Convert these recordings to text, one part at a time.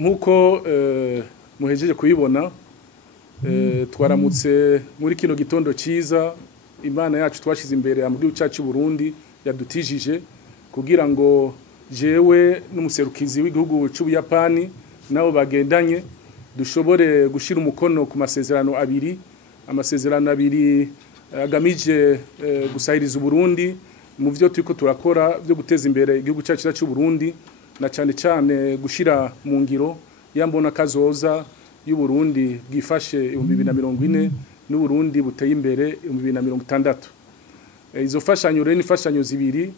nk'uko muhejeje kubibona twaramutse muri kino gitondo cyiza Imana yacu twashize imbere mu gihugu cyacu Burundi yadutijije kugira ngo jewe n'umuserukizi w'igihugu cy'Ubuyapani nabo bagendanye dushobore gushira umukono ku masezerano abiri agamije gusahiriza Burundi mu byo turiko turakora byo guteza imbere igihugu cyacu cy'u Burundi na cyane cyane gushira mu ngiro yambona kazoza y'u Burundi bwifashe 2040 n'u Burundi buteye imbere 2060. Izo fashanyo rero ni fashanyo zibiri.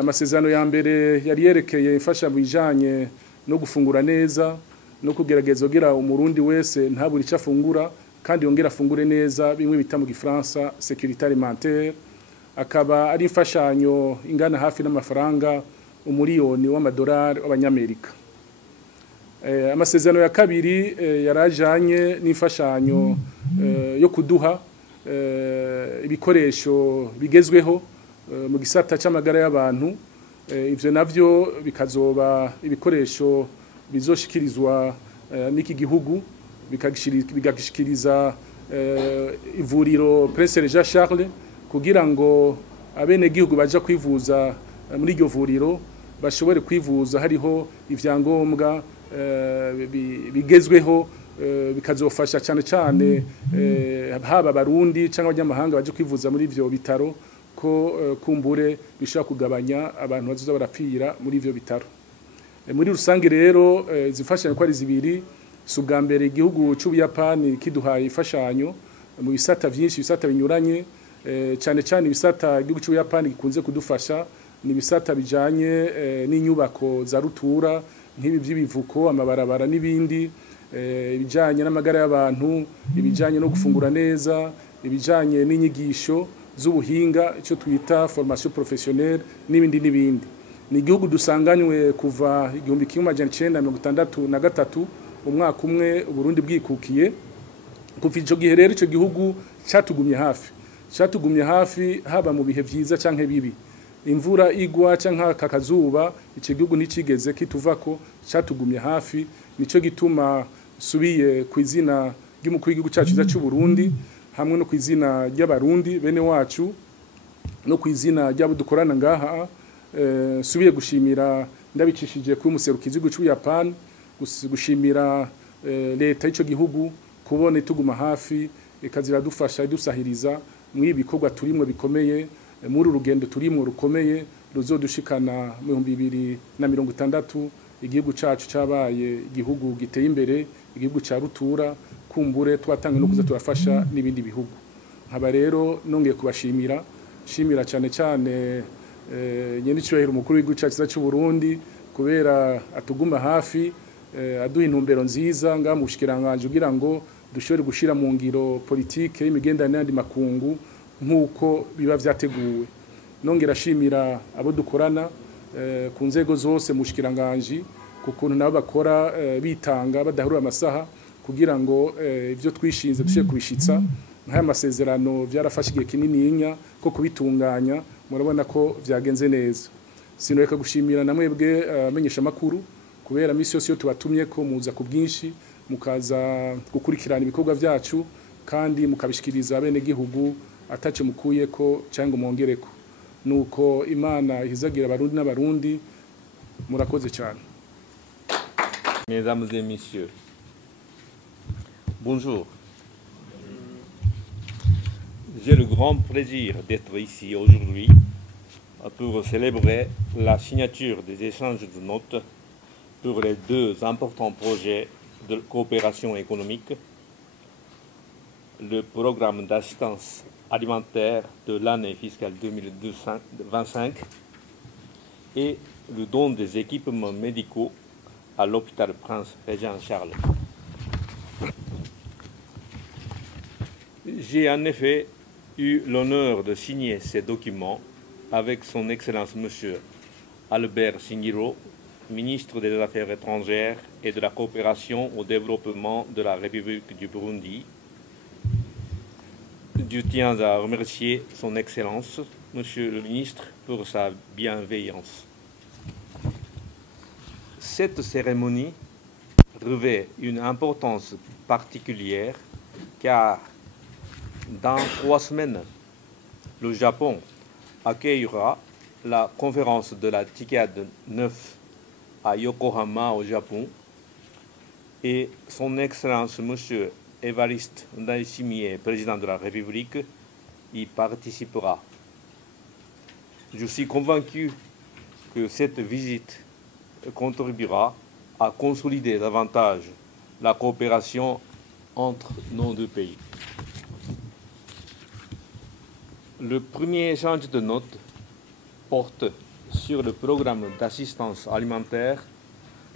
Amasezerano ya mbere yari yerekeye ifasha bijanye no gufungura neza no kugerageza kugira umurundi wese ntaburi cyafungura kandi yongera afungure neza bimwe bita mu gifaransa sécurité alimentaire. Akaba ari imfashanyo ingana hafi n'amafaranga umuriyoni w'amadolari w'abanyamerika. Amasezerano ya kabiri yarajanye n'imfashanyo yo kuduha ibikoresho bigezweho mu gisata cy'amagara y'abantu. Ivyo navyo bikazoba ibikoresho bizoshikirizwa n'iki gihugu bigashikiriza ivuriro Prince Jean Charles kugira ngo abene gihugu baje kwivuza muri iryo vuriro bashobore kwivuza hariho ivyangombwa bigezweho bikazofasha cyane cyane haba abarundi cyangwa abanyamahanga baje kwivuza muri ivyo bitaro ko kumbure bishobora kugabanya abantu bazoza barapfira muri ivyo bitaro. Muri rusange rero zifashanya ko ari zibiri. Subwa mbere igihugu cy'Ubuyapani kiduhaye ifashanyo mu bisata byinshi, bisata binyuranye, cyane cyane ibisata igihugu cy'Ubuyapani gikunze kudufasha ni bisata bijanye n'inyubako za rutura nk'ibi by'ibivuko, amabarabara n'ibindi, ibijanye n'amagara y'abantu, ibijanye no gufungura neza, ibijanye n'inyigisho z'ubuhinga icyo twita formation professionnelle n'ibindi. Ni igihugu dusanganywe kuva 1963 umwaka umwe Burundi bwikukiye. Kuva ico gihe rero ico gihugu cyatugumye hafi haba mu bihe vyiza canke bibi, imvura igwa canke kakazuba ico gihugu nticigeze kituvako, cyatugumye hafi. Nico gituma subiye ku izina ry'umukuru w'igihugu cyacu cy'u Burundi hamwe no ku izina ry'abarundi bene wacu no ku izina ry'abo dukorana ngaha, subiye gushimira ndabicishije ku muserukizi w'igihugu cy'Ubuyapani, gushimira leta y'ico gihugu kubona ituguma hafi ikazira dufasha idusahiriza mu ibikorwa turimwe bikomeye, muri urugendo turimwe rukomeye ruzodushikana mu 2060 igihugu cacu cabaye igihugu giteye imbere, igihugu ca rutura kumbure twatanga no kuza turafasha n'ibindi bihugu. Nkaba rero nongeye kubashimira cyane cyane nyene cyubahiro umukuru w'igihugu cyacu cy'u Burundi kubera atuguma hafi, aduha intumbero nziza ngamu bushikiranganje kugira ngo dushobore gushira mu ngiro politike y'imigendanire n'andi makungu nk'uko biba vyateguwe. Nongera shimira abo dukorana ku nzego zose mu bushikiranganje kukuntu nabo bakora bitanga badahurura amasaha kugira ngo ivyo twishinze dushe kubishitsa. Nk'aya masezerano byarafashigiye kinininya ko kubitunganya, murabona ko vyagenze neza. Sinoreka gushimira namwebwe amenyesha makuru kubera misi yose yo tubatumye ko muza ku bwinshi mukaza gukurikirana ibikorwa vyacu kandi mukabishikiriza bene gihugu atace mukuye ko cyangwa mongereko. Nuko Imana ihizagira abarundi n'abarundi, murakoze cyane. Mesdames et messieurs, bonjour. J'ai le grand plaisir d'être ici aujourd'hui pour célébrer la signature des échanges de notes pour les deux importants projets de coopération économique, le programme d'assistance alimentaire de l'année fiscale 2025 et le don des équipements médicaux à l'hôpital Prince Jean Charles. J'ai en effet eu l'honneur de signer ces documents avec son Excellence Monsieur Albert Shingiro, ministre des Affaires étrangères et de la coopération au développement de la République du Burundi. Je tiens à remercier son Excellence, Monsieur le ministre, pour sa bienveillance. Cette cérémonie revêt une importance particulière car dans 3 semaines, le Japon accueillera la conférence de la TICAD 9 à Yokohama au Japon et son Excellence M. Évariste Ndayishimiye, président de la République, y participera. Je suis convaincu que cette visite contribuera à consolider davantage la coopération entre nos deux pays. Le premier échange de notes porte sur le programme d'assistance alimentaire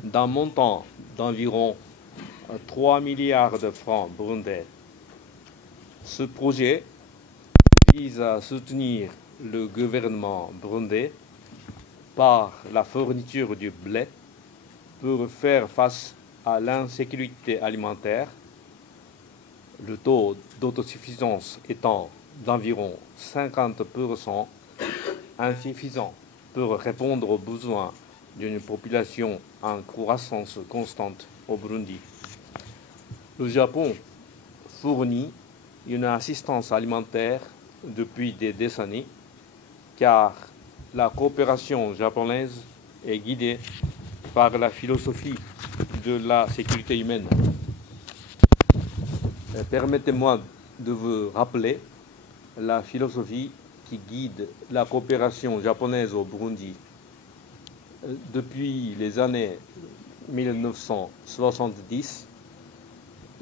d'un montant d'environ 3 milliards de francs burundais. Ce projet vise à soutenir le gouvernement burundais par la fourniture du blé pour faire face à l'insécurité alimentaire, le taux d'autosuffisance étant d'environ 50%, insuffisant pour répondre aux besoins d'une population en croissance constante au Burundi. Le Japon fournit une assistance alimentaire depuis des décennies car la coopération japonaise est guidée par la philosophie de la sécurité humaine. Permettez-moi de vous rappeler la philosophie qui guide la coopération japonaise au Burundi. Depuis les années 1970,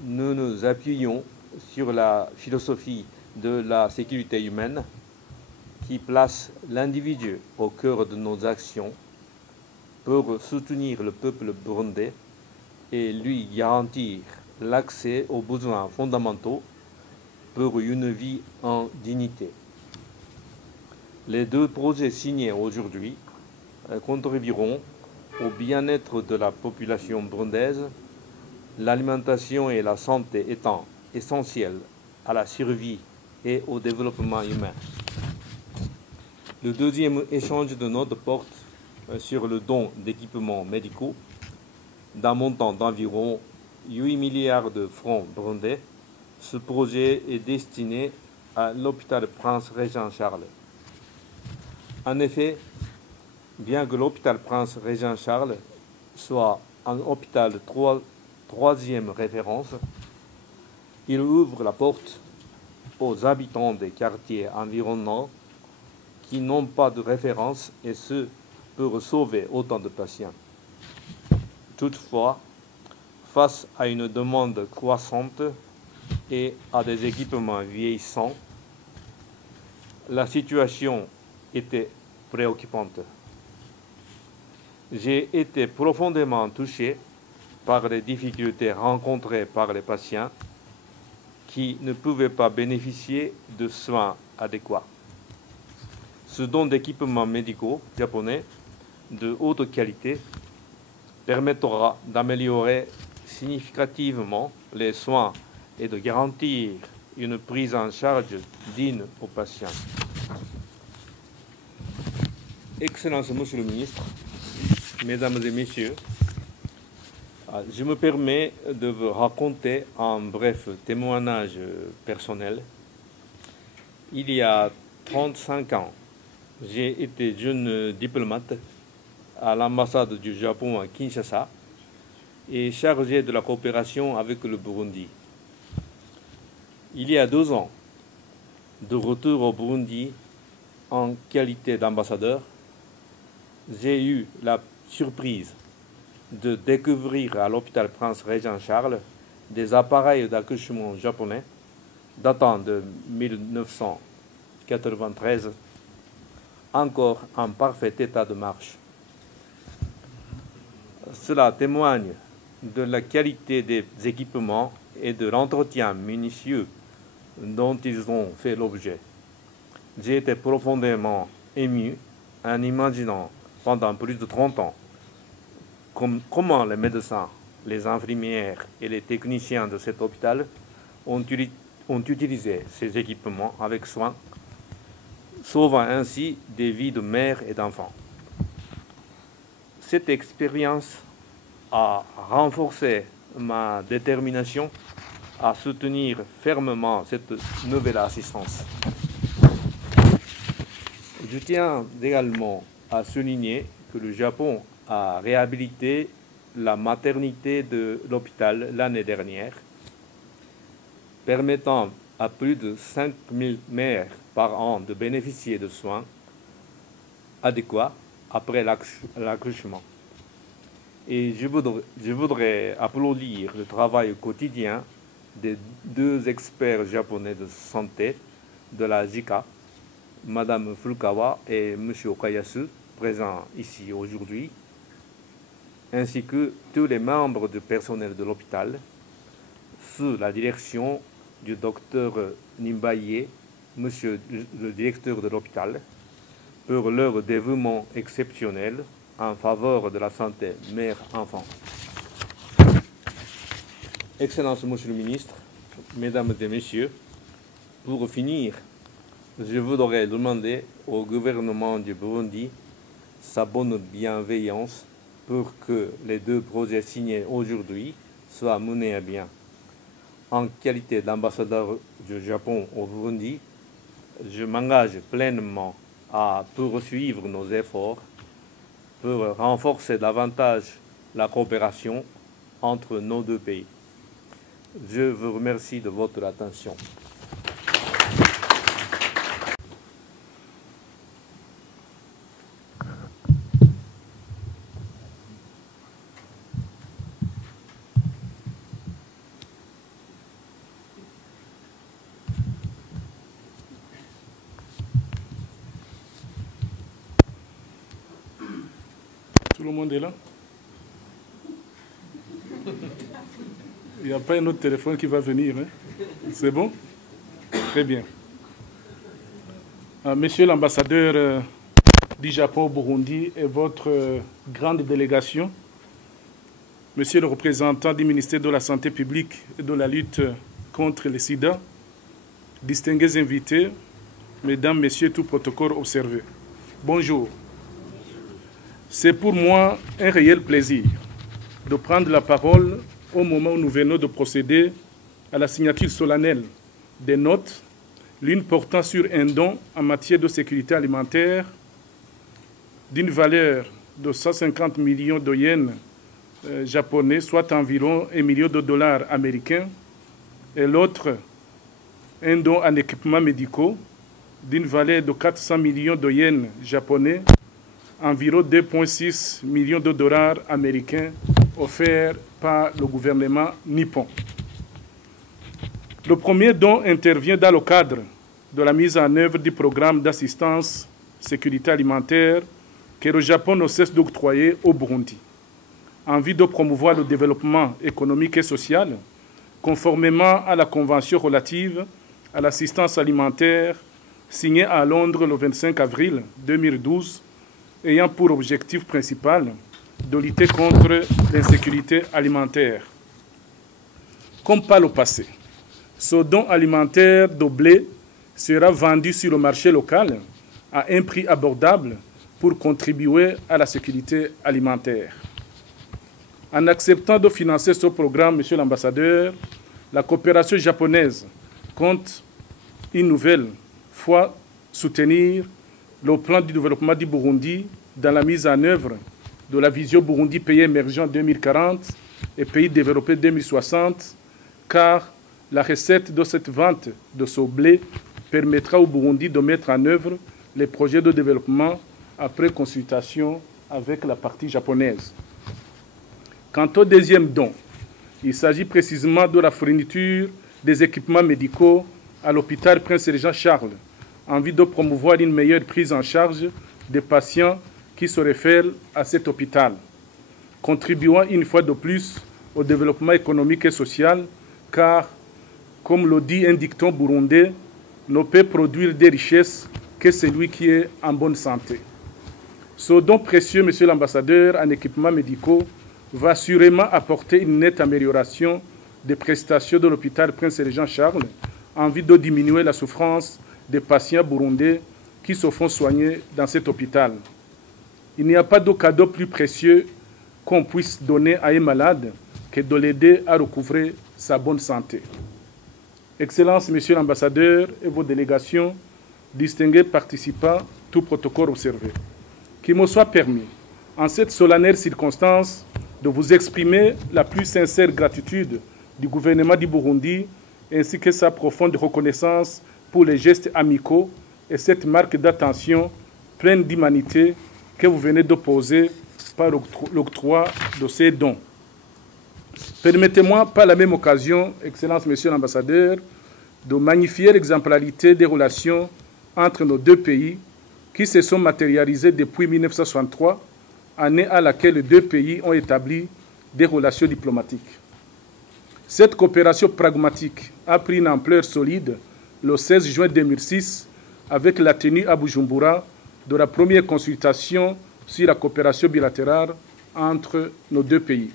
nous nous appuyons sur la philosophie de la sécurité humaine qui place l'individu au cœur de nos actions pour soutenir le peuple burundais et lui garantir l'accès aux besoins fondamentaux pour une vie en dignité. Les deux projets signés aujourd'hui contribueront au bien-être de la population burundaise, l'alimentation et la santé étant essentielles à la survie et au développement humain. Le deuxième échange de notes porte sur le don d'équipements médicaux d'un montant d'environ 8 milliards de francs burundais. Ce projet est destiné à l'hôpital Prince Régent Charles. En effet, bien que l'hôpital Prince Régent Charles soit un hôpital de troisième référence, il ouvre la porte aux habitants des quartiers environnants qui n'ont pas de référence et ce, pour sauver autant de patients. Toutefois, face à une demande croissante et à des équipements vieillissants, la situation était préoccupante. J'ai été profondément touché par les difficultés rencontrées par les patients qui ne pouvaient pas bénéficier de soins adéquats. Ce don d'équipements médicaux japonais de haute qualité permettra d'améliorer significativement les soins et de garantir une prise en charge digne aux patients. Excellence, Monsieur le Ministre, Mesdames et Messieurs, je me permets de vous raconter un bref témoignage personnel. Il y a 35 ans, j'ai été jeune diplomate à l'ambassade du Japon à Kinshasa et chargé de la coopération avec le Burundi. Il y a 2 ans, de retour au Burundi en qualité d'ambassadeur, j'ai eu la surprise de découvrir à l'hôpital Prince Régent Charles des appareils d'accouchement japonais datant de 1993, encore en parfait état de marche. Cela témoigne de la qualité des équipements et de l'entretien minutieux dont ils ont fait l'objet. J'ai été profondément ému en imaginant pendant plus de 30 ans comment les médecins, les infirmières et les techniciens de cet hôpital ont utilisé ces équipements avec soin, sauvant ainsi des vies de mères et d'enfants. Cette expérience a renforcé ma détermination à soutenir fermement cette nouvelle assistance. Je tiens également à souligner que le Japon a réhabilité la maternité de l'hôpital l'année dernière, permettant à plus de 5000 mères par an de bénéficier de soins adéquats après l'accouchement. Et je voudrais applaudir le travail quotidien des 2 experts japonais de santé de la JICA, Madame Furukawa et M. Okayasu, présents ici aujourd'hui, ainsi que tous les membres du personnel de l'hôpital, sous la direction du docteur Nimbaye, Monsieur le directeur de l'hôpital, pour leur dévouement exceptionnel en faveur de la santé mère-enfant. Excellence, Monsieur le Ministre, Mesdames et Messieurs, pour finir, je voudrais demander au gouvernement du Burundi sa bonne bienveillance pour que les 2 projets signés aujourd'hui soient menés à bien. En qualité d'ambassadeur du Japon au Burundi, je m'engage pleinement à poursuivre nos efforts pour renforcer davantage la coopération entre nos 2 pays. Je vous remercie de votre attention. Tout le monde est là? Il n'y a pas un autre téléphone qui va venir, hein? C'est bon? Très bien. Monsieur l'ambassadeur du Japon au Burundi et votre grande délégation, monsieur le représentant du ministère de la Santé publique et de la lutte contre le sida, distingués invités, mesdames, messieurs, tout protocole observé. Bonjour. C'est pour moi un réel plaisir de prendre la parole au moment où nous venons de procéder à la signature solennelle des notes, l'une portant sur un don en matière de sécurité alimentaire d'une valeur de 150 millions de yens japonais, soit environ 1 million de dollars américains, et l'autre, un don en équipements médicaux d'une valeur de 400 millions de yens japonais, environ 2,6 millions de dollars américains offerts par le gouvernement nippon. Le premier don intervient dans le cadre de la mise en œuvre du programme d'assistance sécurité alimentaire que le Japon ne cesse d'octroyer au Burundi, en vue de promouvoir le développement économique et social, conformément à la Convention relative à l'assistance alimentaire signée à Londres le 25 avril 2012, ayant pour objectif principal de lutter contre l'insécurité alimentaire. Comme par le passé, ce don alimentaire de blé sera vendu sur le marché local à un prix abordable pour contribuer à la sécurité alimentaire. En acceptant de financer ce programme, Monsieur l'ambassadeur, la coopération japonaise compte une nouvelle fois soutenir le plan du développement du Burundi dans la mise en œuvre de la vision Burundi pays émergent 2040 et pays développé 2060, car la recette de cette vente de ce blé permettra au Burundi de mettre en œuvre les projets de développement après consultation avec la partie japonaise. Quant au deuxième don, il s'agit précisément de la fourniture des équipements médicaux à l'hôpital Prince-Régent Charles, en vue de promouvoir une meilleure prise en charge des patients qui se réfèrent à cet hôpital, contribuant une fois de plus au développement économique et social, car, comme le dit un dicton burundais, ne peut produire des richesses que celui qui est en bonne santé. Ce don précieux, Monsieur l'ambassadeur, en équipements médicaux, va assurément apporter une nette amélioration des prestations de l'hôpital Prince-Régent Charles, en vue de diminuer la souffrance des patients burundais qui se font soigner dans cet hôpital. Il n'y a pas de cadeau plus précieux qu'on puisse donner à un malade que de l'aider à recouvrer sa bonne santé. Excellences, Monsieur l'ambassadeur et vos délégations, distingués participants, tout protocole observé, qu'il me soit permis, en cette solennelle circonstance, de vous exprimer la plus sincère gratitude du gouvernement du Burundi ainsi que sa profonde reconnaissance pour les gestes amicaux et cette marque d'attention pleine d'humanité que vous venez d'opposer par l'octroi de ces dons. Permettez-moi, par la même occasion, Excellence Monsieur l'ambassadeur, de magnifier l'exemplarité des relations entre nos deux pays qui se sont matérialisées depuis 1963, année à laquelle les deux pays ont établi des relations diplomatiques. Cette coopération pragmatique a pris une ampleur solide le 16 juin 2006 avec la tenue à Bujumbura de la première consultation sur la coopération bilatérale entre nos deux pays.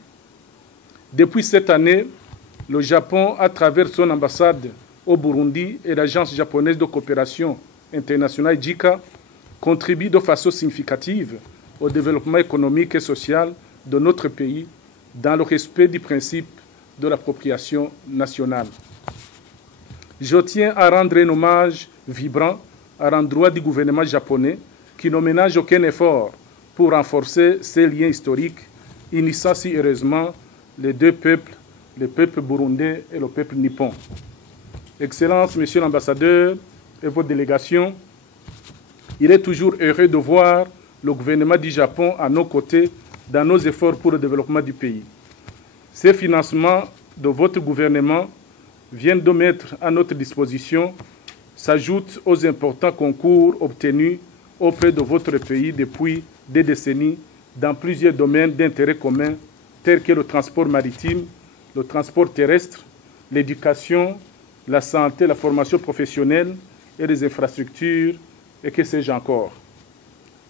Depuis cette année, le Japon, à travers son ambassade au Burundi et l'Agence japonaise de coopération internationale JICA, contribue de façon significative au développement économique et social de notre pays dans le respect du principe de l'appropriation nationale. Je tiens à rendre un hommage vibrant à l'endroit du gouvernement japonais qui ne ménage aucun effort pour renforcer ces liens historiques, unissant si heureusement les deux peuples, le peuple burundais et le peuple nippon. Excellences, Monsieur l'ambassadeur et vos délégations, il est toujours heureux de voir le gouvernement du Japon à nos côtés dans nos efforts pour le développement du pays. Ces financements de votre gouvernement viennent de mettre à notre disposition s'ajoutent aux importants concours obtenus auprès de votre pays depuis des décennies dans plusieurs domaines d'intérêt commun tels que le transport maritime, le transport terrestre, l'éducation, la santé, la formation professionnelle et les infrastructures, et que sais-je encore.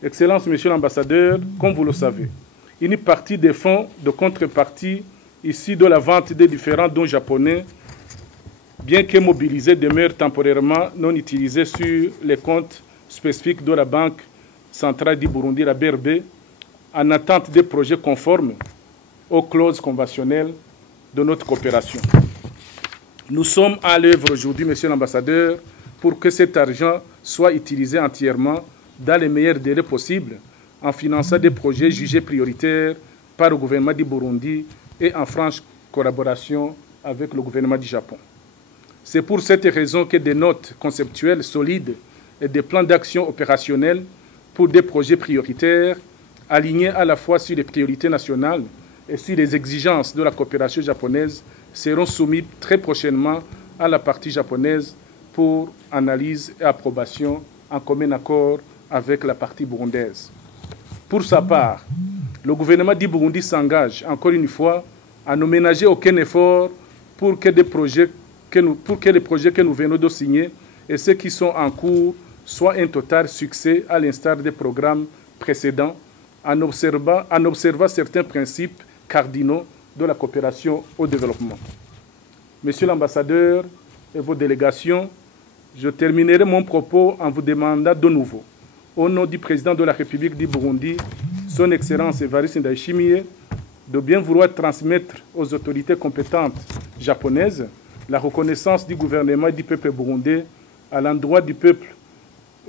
Excellence, Monsieur l'ambassadeur, comme vous le savez, une partie des fonds de contrepartie issus de la vente des différents dons japonais, bien que mobilisés, demeurent temporairement non utilisés sur les comptes spécifiques de la Banque centrale du Burundi, la BRB, en attente des projets conformes aux clauses conventionnelles de notre coopération. Nous sommes à l'œuvre aujourd'hui, Monsieur l'ambassadeur, pour que cet argent soit utilisé entièrement dans les meilleurs délais possibles, en finançant des projets jugés prioritaires par le gouvernement du Burundi et en franche collaboration avec le gouvernement du Japon. C'est pour cette raison que des notes conceptuelles solides et des plans d'action opérationnels pour des projets prioritaires, alignés à la fois sur les priorités nationales et sur les exigences de la coopération japonaise, seront soumis très prochainement à la partie japonaise pour analyse et approbation en commun accord avec la partie burundaise. Pour sa part, le gouvernement du Burundi s'engage encore une fois à ne ménager aucun effort pour que les projets que nous venons de signer et ceux qui sont en cours soient un total succès à l'instar des programmes précédents en observant certains principes cardinaux de la coopération au développement. Monsieur l'ambassadeur et vos délégations, je terminerai mon propos en vous demandant de nouveau, au nom du président de la République du Burundi, son Excellence Evariste Ndayishimiye, de bien vouloir transmettre aux autorités compétentes japonaises la reconnaissance du gouvernement et du peuple burundais à l'endroit du peuple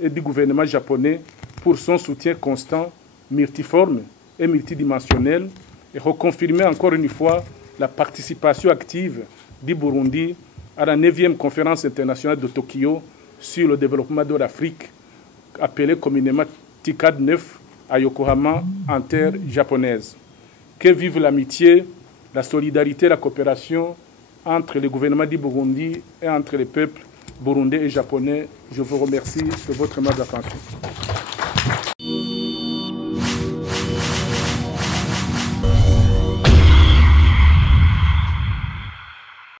et du gouvernement japonais pour son soutien constant, multiforme et multidimensionnel, et reconfirmer encore une fois la participation active du Burundi à la 9e conférence internationale de Tokyo sur le développement de l'Afrique, appelée communément TICAD 9 à Yokohama, en terre japonaise. Que vive l'amitié, la solidarité et la coopération entre le gouvernement du Burundi et entre les peuples burundais et japonais. Je vous remercie de votre aimable attention.